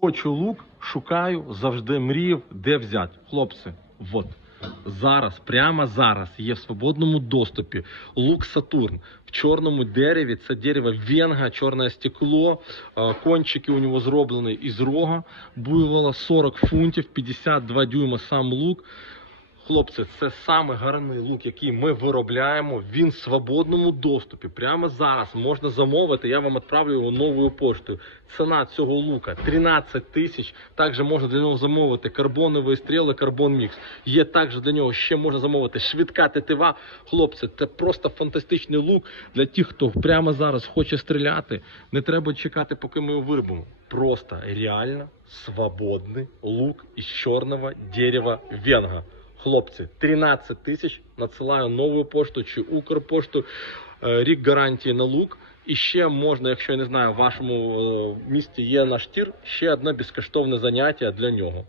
Хочу лук, шукаю, завжди мріяв, де взяти. Хлопці, от. Зараз, прямо зараз є в свободному доступі лук Сатурн в чорному дереві. Це дерево венга, чорне стекло. Кончики у нього зроблені із рога. Буйвола 40 фунтів, 52 дюйма сам лук. Хлопці, це саме гарний лук, який ми виробляємо. Він в свободному доступі. Прямо зараз можна замовити. Я вам відправлю його новою поштою. Ціна цього лука 13 тисяч. Також можна для нього замовити карбонові стріли, карбон мікс. Є також для нього ще можна замовити швидка тетива. Хлопці, це просто фантастичний лук для тих, хто прямо зараз хоче стріляти. Не треба чекати, поки ми його виробимо. Просто реально свободний лук із чорного дерева венга. Хлопці, 13 тисяч надсилаю новою пошту чи Укрпошту. Е, Рік гарантії на лук. І ще можна, якщо я не знаю, в вашому е, місті є наш тір, ще одне безкоштовне заняття для нього.